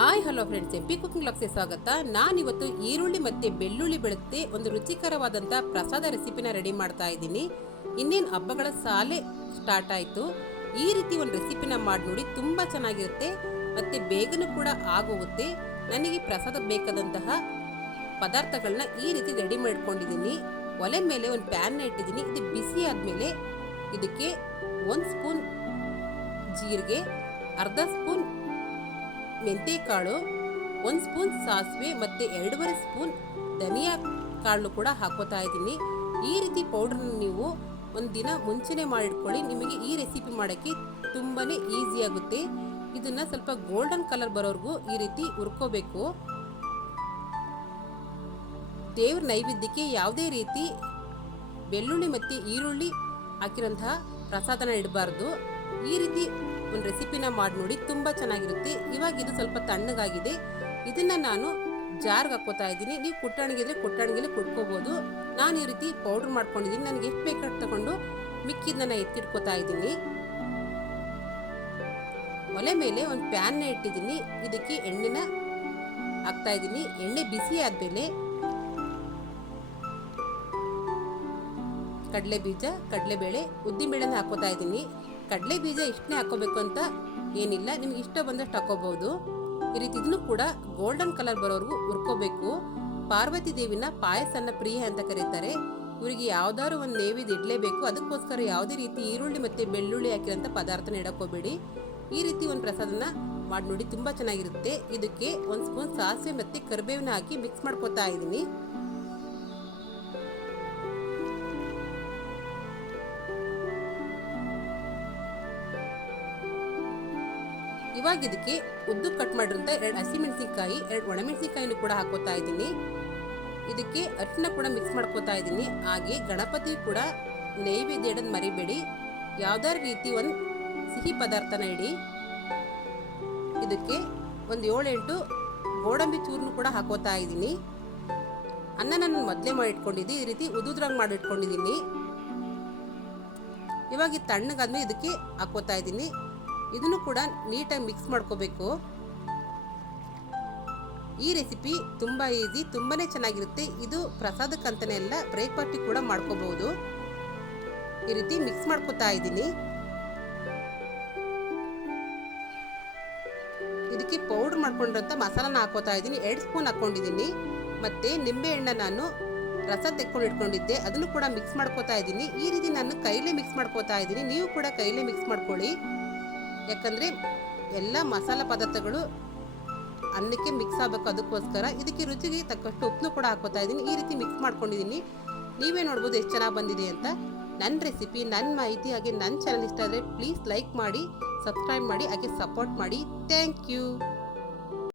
Hi hello friends, MP cooking ಬ್ಲಾಗ್ಸ್ಗೆ ಸ್ವಾಗತ. ನಾನಿವತ್ತು ಈರುಳ್ಳಿ ಮತ್ತು ಬೆಳ್ಳುಳ್ಳಿ ಬೆಳೆತ್ತೆ ಒಂದು ರುಚಿಕರವಾದಂಥ ಪ್ರಸಾದ ರೆಸಿಪಿನ ರೆಡಿ ಮಾಡ್ತಾ ಇದ್ದೀನಿ. ಇನ್ನೇನು ಹಬ್ಬಗಳ ಸಾಲೆ ಸ್ಟಾರ್ಟ್ ಆಯಿತು. ಈ ರೀತಿ ಒಂದು ರೆಸಿಪಿನ ಮಾಡಿ ನೋಡಿ, ತುಂಬ ಚೆನ್ನಾಗಿರುತ್ತೆ ಮತ್ತು ಬೇಗನೂ ಕೂಡ ಆಗೋಗುತ್ತೆ. ನನಗೆ ಪ್ರಸಾದ ಬೇಕಾದಂತಹ ಪದಾರ್ಥಗಳನ್ನ ಈ ರೀತಿ ರೆಡಿ ಮಾಡ್ಕೊಂಡಿದ್ದೀನಿ. ಒಲೆ ಮೇಲೆ ಒಂದು ಪ್ಯಾನ್ನ ಇಟ್ಟಿದ್ದೀನಿ. ಇದು ಬಿಸಿ ಆದಮೇಲೆ ಇದಕ್ಕೆ 1 ಸ್ಪೂನ್ ಜೀರಿಗೆ, ಅರ್ಧ ಸ್ಪೂನ್ ಮೆಂತೆಕಾಳು, 1 ಸ್ಪೂನ್ ಸಾಸಿವೆ ಮತ್ತು 2.5 ಸ್ಪೂನ್ ಧನಿಯಾ ಕಾಳು ಕೂಡ ಹಾಕೋತಾ ಇದ್ದೀನಿ. ಈ ರೀತಿ ಪೌಡ್ರನ್ನ ನೀವು ಒಂದು ದಿನ ಮುಂಚೆನೇ ಮಾಡಿಟ್ಕೊಳ್ಳಿ. ನಿಮಗೆ ಈ ರೆಸಿಪಿ ಮಾಡೋಕ್ಕೆ ತುಂಬಾ ಈಸಿ ಆಗುತ್ತೆ. ಇದನ್ನು ಸ್ವಲ್ಪ ಗೋಲ್ಡನ್ ಕಲರ್ ಬರೋವರೆಗೂ ಈ ರೀತಿ ಹುರ್ಕೋಬೇಕು. ದೇವ್ರ ನೈವೇದ್ಯಕ್ಕೆ ಯಾವುದೇ ರೀತಿ ಬೆಳ್ಳುಳ್ಳಿ ಮತ್ತು ಈರುಳ್ಳಿ ಹಾಕಿರೋಂತಹ ಪ್ರಸಾದನ ಇಡಬಾರ್ದು. ಈ ರೀತಿ ಒಂದು ರೆಸಿಪಿನ ಮಾಡಿ ನೋಡಿ, ತುಂಬ ಚೆನ್ನಾಗಿರುತ್ತೆ. ಇವಾಗ ಇದು ಸ್ವಲ್ಪ ತಣ್ಣಗಾಗಿದೆ. ಇದನ್ನು ನಾನು ಜಾರ್ಗೆ ಹಾಕೋತಾ ಇದ್ದೀನಿ. ನೀವು ಕುಟ್ಟಾಣಿಗಿದ್ರೆ ಕುಟ್ಟಾಣಿಗೆಲ್ಲ ಕುಟ್ಕೋಬೋದು. ನಾನು ಈ ರೀತಿ ಪೌಡ್ರ್ ಮಾಡ್ಕೊಂಡಿದ್ದೀನಿ. ನನಗೆ ಎಷ್ಟು ಬೇಕಾಗಿ ತಗೊಂಡು ಮಿಕ್ಕಿದ್ದನ್ನು ಎತ್ತಿಟ್ಕೋತಾ ಇದ್ದೀನಿ. ಒಲೆ ಮೇಲೆ ಒಂದು ಪ್ಯಾನ್ನ ಇಟ್ಟಿದ್ದೀನಿ. ಇದಕ್ಕೆ ಎಣ್ಣೆನ ಹಾಕ್ತಾ ಇದ್ದೀನಿ. ಎಣ್ಣೆ ಬಿಸಿ ಆದಮೇಲೆ ಕಡಲೆ ಬೀಜ, ಕಡಲೆಬೇಳೆ, ಉದ್ದಿನಬೇಳೆನ ಹಾಕೋತಾ ಇದ್ದೀನಿ. ಕಡಲೆ ಬೀಜ ಇಷ್ಟನ್ನೇ ಹಾಕೋಬೇಕು ಅಂತ ಏನಿಲ್ಲ, ನಿಮ್ಗೆ ಇಷ್ಟ ಬಂದಷ್ಟು ಹಾಕೋಬಹುದು. ಈ ರೀತಿ ಇದನ್ನು ಕೂಡ ಗೋಲ್ಡನ್ ಕಲರ್ ಬರೋವರೆಗೂ ಹುರ್ಕೋಬೇಕು. ಪಾರ್ವತಿ ದೇವಿನ ಪಾಯಸನ ಪ್ರಿಯ ಅಂತ ಕರೀತಾರೆ. ಇವರಿಗೆ ಯಾವ್ದಾದ್ರು ಒಂದು ನೈವೇದ್ಯ ಇಡಲೇಬೇಕು. ಅದಕ್ಕೋಸ್ಕರ ಯಾವುದೇ ರೀತಿ ಈರುಳ್ಳಿ ಮತ್ತು ಬೆಳ್ಳುಳ್ಳಿ ಹಾಕಿರೋಂಥ ಪದಾರ್ಥನ ಇಡಕೋಬೇಡಿ. ಈ ರೀತಿ ಒಂದು ಪ್ರಸಾದನ ಮಾಡಿ ನೋಡಿ, ತುಂಬ ಚೆನ್ನಾಗಿರುತ್ತೆ. ಇದಕ್ಕೆ 1 ಸ್ಪೂನ್ ಸಾಸಿವೆ ಮತ್ತು ಕರಿಬೇವನ್ನ ಹಾಕಿ ಮಿಕ್ಸ್ ಮಾಡ್ಕೊತಾ ಇದ್ದೀನಿ. ಇವಾಗ ಇದಕ್ಕೆ ಉದ್ದು ಕಟ್ ಮಾಡಿರೋಂಥ 2 ಹಸಿಮೆಣಸಿನಕಾಯಿ, 2 ಒಣಮೆಣಸಿನಕಾಯಿನೂ ಕೂಡ ಹಾಕೋತಾ ಇದ್ದೀನಿ. ಇದಕ್ಕೆ ಅರಿಶಿನ ಕೂಡ ಮಿಕ್ಸ್ ಮಾಡ್ಕೋತಾ ಇದ್ದೀನಿ. ಹಾಗೆ ಗಣಪತಿ ಕೂಡ ನೈವೇದ್ಯ ಇಡೋದು ಮರಿಬೇಡಿ. ಯಾವ್ದಾದ್ರು ರೀತಿ ಒಂದು ಸಿಹಿ ಪದಾರ್ಥನ ಇಡಿ. ಇದಕ್ಕೆ ಒಂದು 7-8 ಗೋಡಂಬಿ ಚೂರ್ನು ಕೂಡ ಹಾಕೋತಾ ಇದ್ದೀನಿ. ಅನ್ನ ನಾನು ಮೊದಲೇ ಮಾಡಿ ಇಟ್ಕೊಂಡಿದ್ದೆ. ಈ ರೀತಿ ಉದುದ್ರಂಗೆ ಮಾಡಿ ಇಟ್ಕೊಂಡಿದ್ದೀನಿ. ಇವಾಗ ಇದು ತಣ್ಣಗಾದ್ಮೇಲೆ ಇದಕ್ಕೆ ಹಾಕೋತಾ ಇದ್ದೀನಿ. ಇದನ್ನು ಕೂಡ ನೀಟಾಗಿ ಮಿಕ್ಸ್ ಮಾಡ್ಕೋಬೇಕು. ಈ ರೆಸಿಪಿ ತುಂಬ ಈಸಿ, ತುಂಬಾನೇ ಚೆನ್ನಾಗಿರುತ್ತೆ. ಇದು ಪ್ರಸಾದಕ್ಕಂತನೇ ಅಲ್ಲ, ಬ್ರೇಕ್ಫಾಸ್ಟಿಗೆ ಕೂಡ ಮಾಡ್ಕೋಬಹುದು. ಈ ರೀತಿ ಮಿಕ್ಸ್ ಮಾಡ್ಕೋತಾ ಇದ್ದೀನಿ. ಇದಕ್ಕೆ ಪೌಡರ್ ಮಾಡ್ಕೊಂಡಿರೋಂಥ ಮಸಾಲಾನ ಹಾಕೋತಾ ಇದ್ದೀನಿ. 2 ಸ್ಪೂನ್ ಹಾಕೊಂಡಿದ್ದೀನಿ. ಮತ್ತೆ ನಿಂಬೆ ಹಣ್ಣ ನಾನು ರಸ ತೆಕ್ಕೊಂಡು ಇಟ್ಕೊಂಡಿದ್ದೆ, ಅದನ್ನು ಕೂಡ ಮಿಕ್ಸ್ ಮಾಡ್ಕೋತಾ ಇದ್ದೀನಿ. ಈ ರೀತಿ ನಾನು ಕೈಲೇ ಮಿಕ್ಸ್ ಮಾಡ್ಕೋತಾ ಇದ್ದೀನಿ. ನೀವು ಕೂಡ ಕೈಲೇ ಮಿಕ್ಸ್ ಮಾಡ್ಕೊಳ್ಳಿ. ಯಾಕಂದರೆ ಎಲ್ಲ ಮಸಾಲ ಪದಾರ್ಥಗಳು ಅನ್ನಕ್ಕೆ ಮಿಕ್ಸ್ ಆಗಬೇಕು. ಅದಕ್ಕೋಸ್ಕರ ಇದಕ್ಕೆ ರುಚಿಗೆ ತಕ್ಕಷ್ಟು ಉಪ್ಪನ್ನು ಕೂಡ ಹಾಕೋತಾ ಇದ್ದೀನಿ. ಈ ರೀತಿ ಮಿಕ್ಸ್ ಮಾಡ್ಕೊಂಡಿದ್ದೀನಿ. ನೀವೇ ನೋಡ್ಬೋದು ಎಷ್ಟು ಚೆನ್ನಾಗಿ ಬಂದಿದೆ ಅಂತ. ನನ್ನ ರೆಸಿಪಿ, ನನ್ನ ಮಾಹಿತಿ ಹಾಗೆ ನನ್ನ ಚಾನಲ್ ಇಷ್ಟ ಆದರೆ ಪ್ಲೀಸ್ ಲೈಕ್ ಮಾಡಿ, ಸಬ್ಸ್ಕ್ರೈಬ್ ಮಾಡಿ, ಹಾಗೆ ಸಪೋರ್ಟ್ ಮಾಡಿ. Thank you.